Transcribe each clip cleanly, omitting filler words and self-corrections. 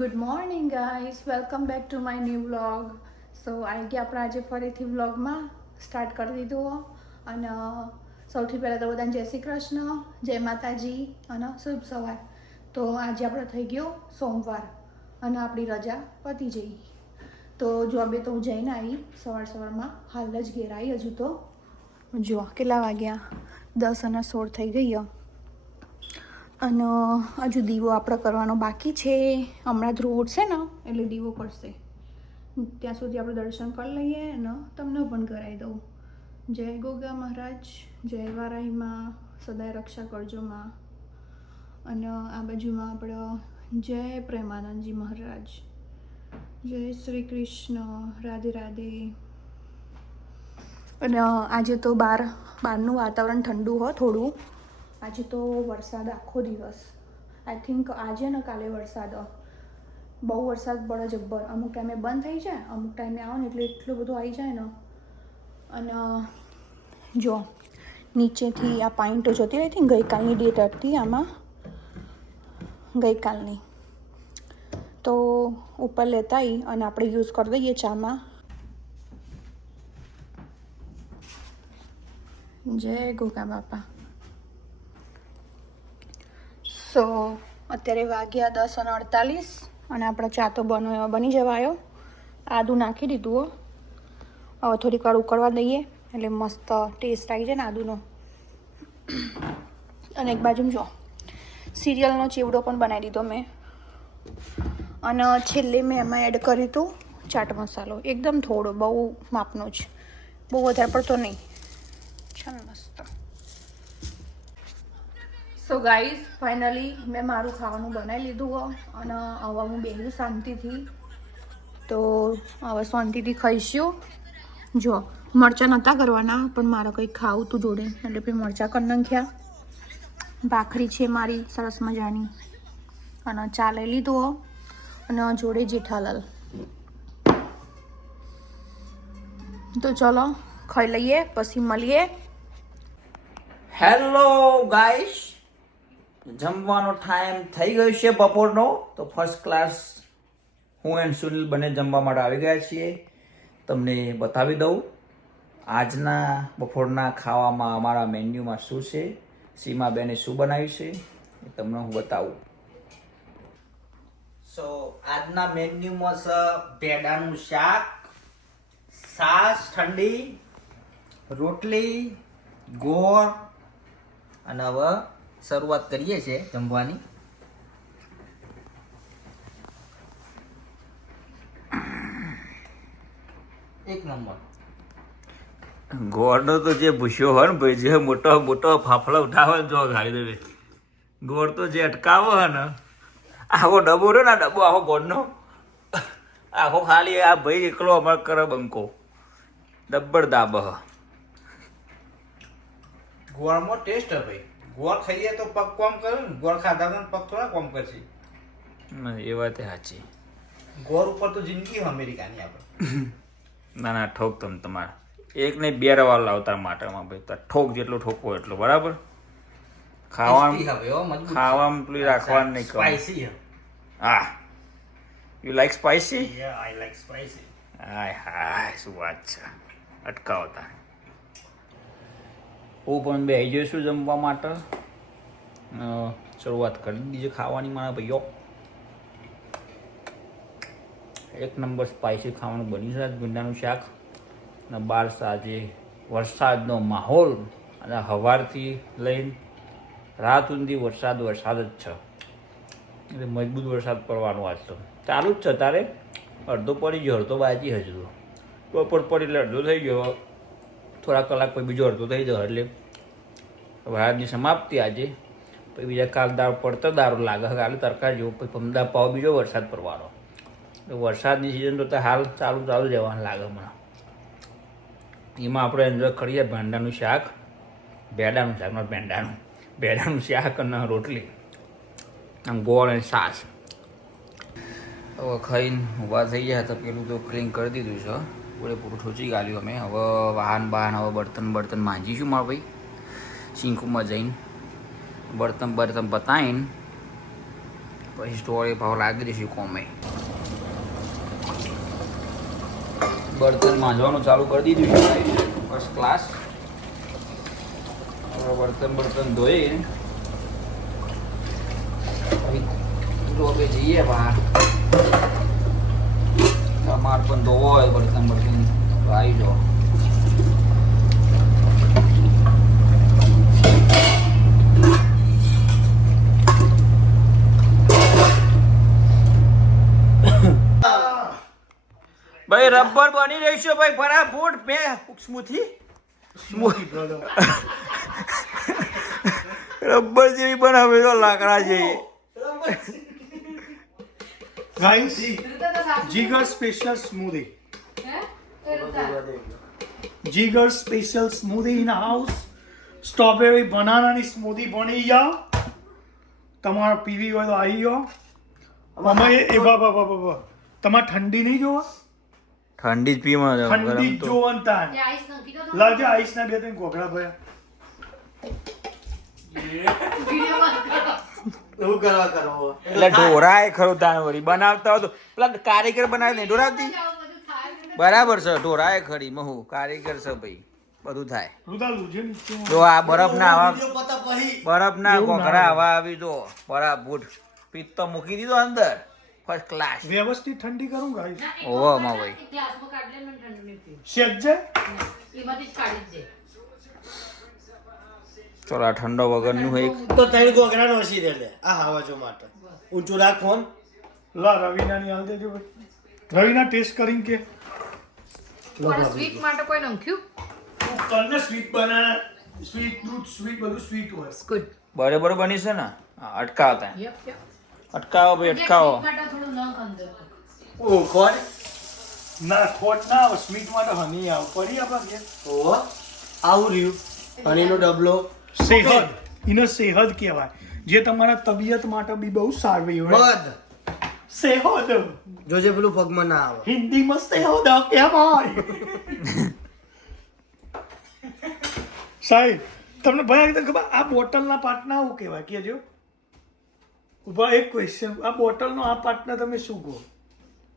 Good morning guys, welcome back to my new vlog. So આવી ગયા આપણે આજે ફરીથી વ્લોગમાં સ્ટાર્ટ કરી દીધું. અને સૌથી પહેલાં તો બધાને જય શ્રી કૃષ્ણ, જય માતાજી અને શુભ સવાર. તો આજે આપણે થઈ ગયો સોમવાર અને આપણી રજા પતી જઈ. તો જોબે તો હું જઈને આવી સવારમાં, હાલ જ ઘેર આવી. હજુ તો જો કેટલા વાગ્યા, 10:16 થઈ ગઈ. અને હજુ દીવો આપણે કરવાનો બાકી છે. હમણાં ધ્રુવ ઉઠશે ને એટલે દીવો કરશે. ત્યાં સુધી આપણે દર્શન કરી લઈએ અને તમને પણ કરાવી દઉં. જય ગોગા મહારાજ, જય વારાહીમાં, સદાય રક્ષા કરજો માં. અને આ બાજુમાં આપણે જય પ્રેમાનંદજી મહારાજ, જય શ્રી કૃષ્ણ, રાધે રાધે. અને આજે તો બહારનું વાતાવરણ ઠંડુ હોય થોડું. આજે તો વરસાદ આખો દિવસ, આઈ થિંક આજે ને કાલે વરસાદ, બહુ વરસાદ પડે જબ્બર. અમુક ટાઈમે બંધ થઈ જાય, અમુક ટાઈમે આવો ને એટલે એટલું બધું આવી જાય ને. અને જો નીચેથી આ પાઇન્ટો જતી રહી હતી ને, ગઈકાલની ડેટ હતી આમાં, ગઈકાલની. તો ઉપર લેતા આવી અને આપણે યુઝ કરી દઈએ ચામાં. જય ગોગા બાપા. સો અત્યારે વાગ્યા 10:48 અને આપણો ચા તો બની જવાયો. આદું નાખી દીધું. હવે થોડીક વાર ઉકળવા દઈએ એટલે મસ્ત ટેસ્ટ આવી જાય ને આદુનો. અને એક બાજુ જો સિરિયલનો ચેવડો પણ બનાવી દીધો મેં. અને છેલ્લે મેં એમાં એડ કર્યું હતું ચાટ મસાલો, એકદમ થોડો, બહુ માપનો જ, બહુ વધારે પડતો નહીં. ચાલ મસ્ત. સો ગાઈઝ, ફાઇનલી મેં મારું ખાવાનું બનાવી લીધું અને હવે હું બેહું શાંતિથી. તો હવે શાંતિથી ખાઈશું. જો મરચાં નહોતા કરવાના પણ મારે કંઈક ખાવું તું જોડે એટલે પછી મરચાં કરી નાખ્યા. ભાખરી છે મારી સરસ મજાની અને ચા લઈ લીધો અને જોડે જેઠાલાલ. તો ચલો ખાઈ લઈએ પછી મળીએ. હેલો ગાઈસ, જમવાનો ટાઈમ થઈ ગયો છે બપોરનો. તો ફર્સ્ટ ક્લાસ હું એન્ડ સુનિલ બંને જમવા માટે આવી ગયા છીએ. તમને બતાવી દઉં આજના બપોરના ખાવામાં અમારા મેન્યુમાં શું છે, સીમાબેને શું બનાવ્યું છે એ તમને હું બતાવું. સો આજના મેન્યુમાં છે ભેંડાનું શાક, છાશ ઠંડી, રોટલી, ગોળ. અને હવે શરૂઆત કરીએ છીએ જમવાની. એક નંબર ગોળનો તો જે ભૂસ્યો હોય ને ભાઈ, જે મોટો મોટો ફાફડો ઉઠાવે ને જો ખાઈ દેવે. ગોળ તો જે અટકાવો હોય ને, આખો ડબ્બો રહ્યો ને, આ ડબ્બો આખો ગોળનો આખો ખાલી આ ભાઈ એકલો અમારે કરે બંકો ડબ્બર દાબ. ગોળમાં ટેસ્ટ હે ભાઈ. ગોળ ખાઈએ તો પગ કોમ કરે ને, ગોળ ખાધા ને પગ થોડા કોમ કરશે. એ વાત સાચી. ગોળ ઉપર તો જિંદગી અમેરિકાની આપણે. ના ના, ઠોક તમે તમારે એક ને બે રવા લાવતા માટમાં ભાઈ, તો ઠોક જેટલો ઠોકો એટલો બરાબર. ખાવામાં પેલી રાખવાનું નહીં. સ્પાઈસી. હા, you like spicy? Yeah, I like spicy. હાય હાય, શું વાત છે. અટકાવતા હું પણ બે આવી જઈશું જમવા માટે. શરૂઆત કરી દીધી ખાવાની મારા ભાઈઓ. એક નંબર સ્પાઈસી ખાવાનું બન્યું છે. ભીંડાનું શાક અને બાર સાંજે વરસાદનો માહોલ અને સવારથી લઈને રાત સુધી વરસાદ જ છે. એટલે મજબૂત વરસાદ પડવાનો આજ તો ચાલુ જ છે. તારે અડધો પડી ગયો, અડધો બાજી હજુ. બપોર પડી એટલે અડધો થઈ ગયો, થોડા કલાક પછી બીજો અડધો થઈ ગયો. એટલે વરસાદની સમાપ્તિ આજે. પછી બીજા કાલ દાળ પડતો દારૂ લાગે, કાલે તરકા જેવો. પછી પમદા પાવ બીજો વરસાદ પડવાનો. વરસાદની સિઝન તો હાલ ચાલુ જવાનું લાગે મને. એમાં આપણે એન્જોય કરીએ ભેંડાનું શાક, ભેંડાનું શાક અને રોટલી, આમ ગોળ અને છાશ. હવે ખાઈને ઊભા થઈ ગયા તો પેલું તો ક્લીન કરી દીધું છે, પૂરેપૂરું ઠોચી ગાલ્યું અમે. હવે વાહન હવે બર્તન માંજીશું મારા ભાઈ. સિંકુમાં જઈને બર્તન પતાવીને પછી સ્ટોરે ભાવ લાગી દઈશું કોમે. બર્તન માંજવાનું ચાલુ કરી દીધું છે ફર્સ્ટ ક્લાસ. હવે બર્તન ધોઈ પછી જોબે જઈએ બહાર. તમારે પણ ધોવો હોય બર્તન તો આવી જાઓ. ભાઈ રબર બની રહી છે ભાઈ ફટાફટ બે સ્મૂથી રબર જેવી બનાવે તો લાકડા જેવી. Guys, Jigar Special Smoothie. Jigar Special Smoothie in the house. Strawberry banana ની સ્મૂધી બની ગયા. તમારે પીવી હોય તો આવી જાઓ. અમે એ બાબા તમારે ઠંડી નહીં જોવા? ઠંડી જ પીવા ઠંડી જ જોવાનું તાન. લાગે આઈસ ના બે ત્રણ કોકડા ભયા. એટલે ઢોરાય ખરું તાન વળી બનાવતા હોય તો પેલા કારીગર બનાવે ને ઢોરાવતી બરાબર છે. ઢોરાય ખરી મહુ કારીગર છે ભાઈ બધું થાય. રૂદાલું છે ને જો આ બરફના ઘોઘરા આવા આવી જો બરાબર પિત્તો મૂકી દીધો અંદર ફર્સ્ટ ક્લાસ વ્યવસ્થિત ઠંડી કરું ગાઈસ. ઓહો માં ભાઈ શેક જાય. ચલો આ ઠંડો વગરનું હોય તો ત્રણ ગોગરા નો હસી દે લે આ હાવાજો માટે ઊંચું રાખ ફોન. લા રવિના ની હાલ દેજો ભાઈ. રવિના ટેસ્ટ કરીને કે સ્વીટ માટે કોઈ નખ્યું તને સ્વીટ બનાના સ્વીટ દૂધ સ્વીટ બધું સ્વીટ હોય. ગુડ બરાબર બની છે ને. હા, અટકાવતા યપ યપ અટકાવો ભાઈ અટકાવો. માટે થોડું નખ અંદર ઓ કોણ ના ખોટ ના આવે સ્વીટ માટે હની આવે પડી આપણા ઘેર. ઓ આવું રહ્યું હનીનો ડબલો સેહદ એને સેહદ કહેવાય જે તમારા તબિયત માટે બી બહુ સારી હોય. મધ સેહદ જોજે પેલું પગમાં ના આવે. હિન્દીમાં સેહદ કહેવાય. સાહેબ તમને ભાઈ એકદમ ખબર આ બોટલના પાર્ટના આવું કહેવાય કેજો. ઉભા એક ક્વેશ્ચન આ બોટલનો આ પાર્ટના તમે શું કહો?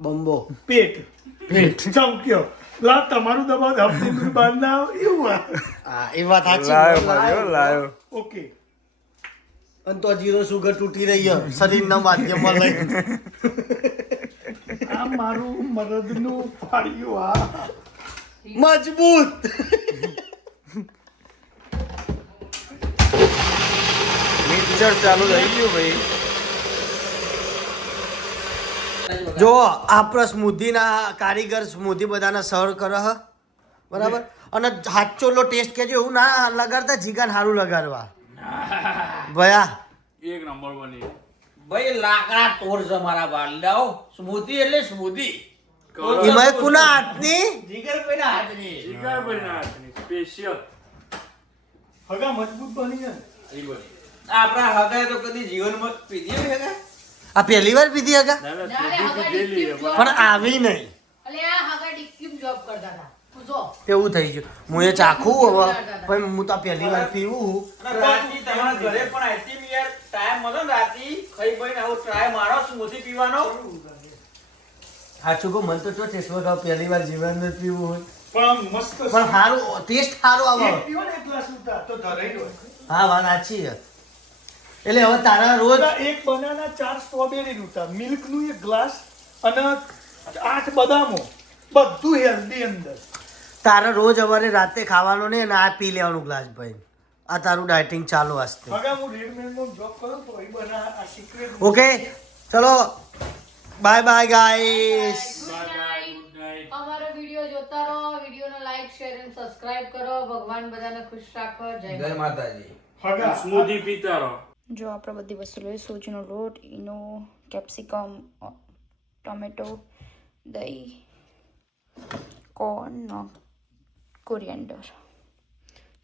બંબો પેટ ચમક્યો લા તમારું દબાવ હપ્તી બહાર ના આવે એવું આ. હા એ વાત લાયો સાચી. માર્યો લાયો. ઓકે અને તો જીરો સુગર તૂટી રહી છે શરીરના માધ્યમમાં લઈ. આ મારું મરદનું ફાડ્યું આ. મજબૂત મિક્સર ચાલુ થઈ ગયું ભાઈ. જો આપણા સ્મૂધીના કારીગર સ્મૂધી બધાને સર્વ કરે હ બરાબર. અને હાચોલો ટેસ્ટ કેજો એવું ના લગાડતા જીગાને સારું લગાડવા ભયા. ભાઈ લાકડા તોડ છે મારા બાલડાઓ. સ્મૂધી એટલે સ્મૂધી. એમાં કુના હાથની જીગર ભાઈના હાથની. હગા મજબૂત બની જાય ને. આપણા હગાએ તો કદી જીવનમાં પીધી હોય હગા? આ પહેલી વાર પીધી હગા પણ આવી નહીં. અલે આ હગા ડિક્યુમ જોબ કરતા હતા પૂછો એવું થઈ ગયું. હું એ ચાખું હવે પણ હું તો આ પહેલી વાર પીવું. અને રાતની તમારા ઘરે પણ આઈસ્ક્રીમ યાર ટાઈમ મળે ને રાતી ખાઈ ભાઈ આવો ટ્રાય મારો સ્મૂધી પીવાનો. સાચું કહું મને તો જો ટેસ્ટ વગર પહેલી વાર જીવનમાં પીવું હોય પણ આમ મસ્ત પણ સારું ટેસ્ટ સારો આવે. એક પીવો ને એક ગ્લાસ ઉતાર તો ધરાઈ હોય. હા વાત સાચી છે. એટલે હવે તારા રોજ એક બનાના 4 સ્ટ્રોબેરી ઉતાર મિલ્ક નું એક ગ્લાસ અને 8 બદામો બધું હેલ્ધી અંદર. તારા રોજ અમારે રાતે ખાવાનું નહીં અને આ પી લેવાનું ગ્લાસ ભાઈ. આ તારું ડાયટિંગ ચાલુ વાસ્તે. હગા હું રેડમેનમાં જોબ કરું તો એ બના આ સિક્રેટ. ઓકે ચલો બાય બાય ગાઈસ. અમારો વિડિયો જોતા રહો. વિડિયોને લાઈક શેર અને સબસ્ક્રાઇબ કરો. ભગવાન બધાને ખુશ રાખો. જય માતાજી. હગા સ્મૂધી પીતા રહો. જો આપણે બધી વસ્તુ લઈએ સોજીનો લોટ ઈનો કેપ્સિકમ ટોમેટો દહીં કોર્ન કોરિએન્ડર.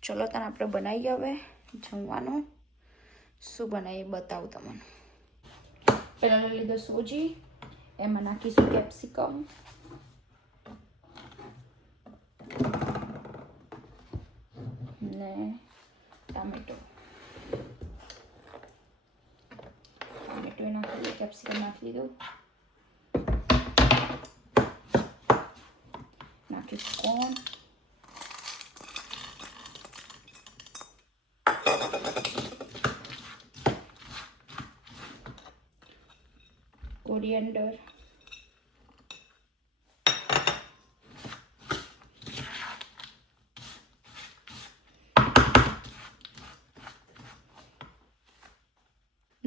ચલો તને આપણે બનાવીએ હવે જમવાનું. શું બનાવીએ બતાવું તમને. પહેલાં લઈ લીધો સોજી એમાં નાખીશું કેપ્સિકમ ને ટામેટો ટમેટો નાખી દીધું, કેપ્સિકમ નાખી દીધું, નાખીશ કોર્ન, કોરિએન્ડર,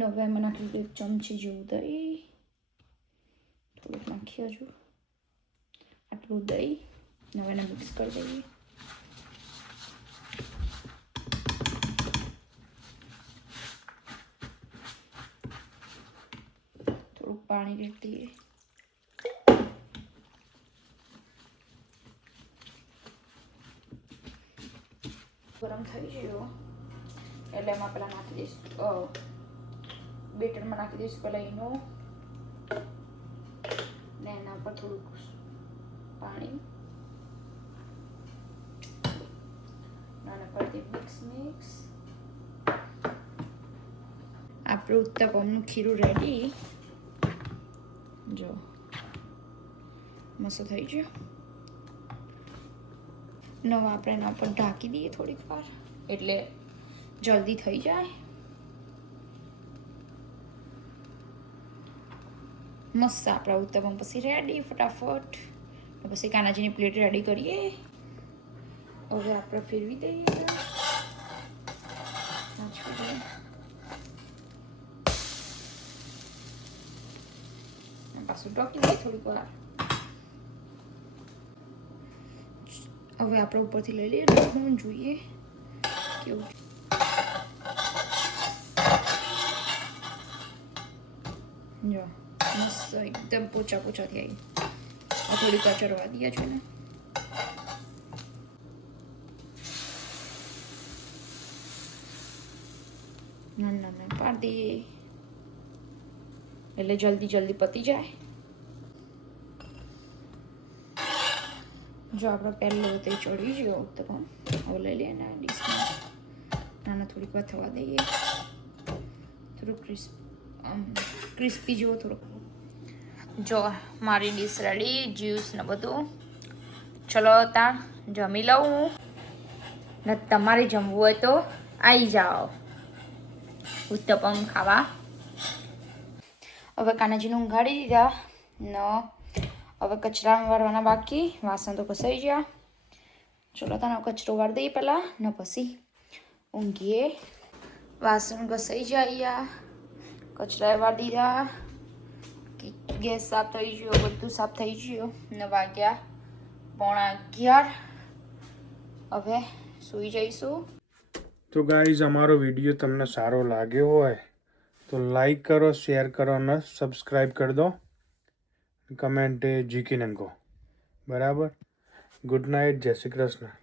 હવે એમાં નાખી દીધું 1 ચમચી જેવું દહીં, થોડુંક નાખીએ હજુ, આટલું દહીં. હવે એને મિક્સ કરી દઈએ. થોડુંક પાણી રેડી દઈએ. ગરમ થઈ ગયો એટલે એમાં પેલા નાખી દઈશું, બેટરમાં નાખી દઈશું પહેલાં ઈનો, ને એના પર થોડુંક પાણી, નાના પરથી મિક્સ. આપણું ઉત્તપમનું ખીરું રેડી. જો મસ્ત થઈ ગયું. હવે આપણે એના પર ઢાંકી દઈએ થોડીક વાર, એટલે જલ્દી થઈ જાય. મસ્ત આપણા ઉત્તપમ પછી રેડી ફટાફટ. પછી કાનાજીની પ્લેટ રેડી કરીએ. હવે આપણે ફેરવી દઈએ, પાછું ઢોકી દઈએ થોડીક વાર. હવે આપણે ઉપરથી લઈ લઈએ, હું જોઈએ કેવું. જો મસ્ત એકદમ પોચા થઈ આવી. આ થોડીક વાર ચડવા દઈએ છે ને. ના પાડી દઈએ એટલે જલ્દી પતી જાય. જો આપણે પહેલો તે ચડી ગયો ઉત્તપમ. હવે લઈ લઈએ ને ડીશમાં, નાના થોડીક વાર થવા દઈએ, થોડું ક્રિસ્પી જેવો થોડુંક. જો મારી ડીશ રેડી, જ્યુસ ને બધું. ચલો ત્યાં જમી લઉં ને તમારે જમવું હોય તો આવી જાઓ ઉત્તપમ ખાવા. હવે કાનાજીને ઊંઘાડી દીધા ને હવે કચરા વાળવાના બાકી. વાસણ તો ઘસાઈ ગયા. ચલો તને કચરો વાળી દઈએ પહેલાં ને પછી ઊંઘીએ. વાસણ ઘસાઈ જાય, કચરા વાળી દીધા, ગેસ સાફ થઈ ગયો, બધું સાફ થઈ ગયું ને વાગ્યા 11:15. હવે સૂઈ જઈશું. તો ગાઈઝ, અમારો વિડીયો તમને સારો લાગ્યો હોય તો લાઈક કરો, શેર કરો અને સબસ્ક્રાઈબ કરી દો. કમેન્ટ જીકી નાખો. બરાબર. Good night. જય શ્રી કૃષ્ણ.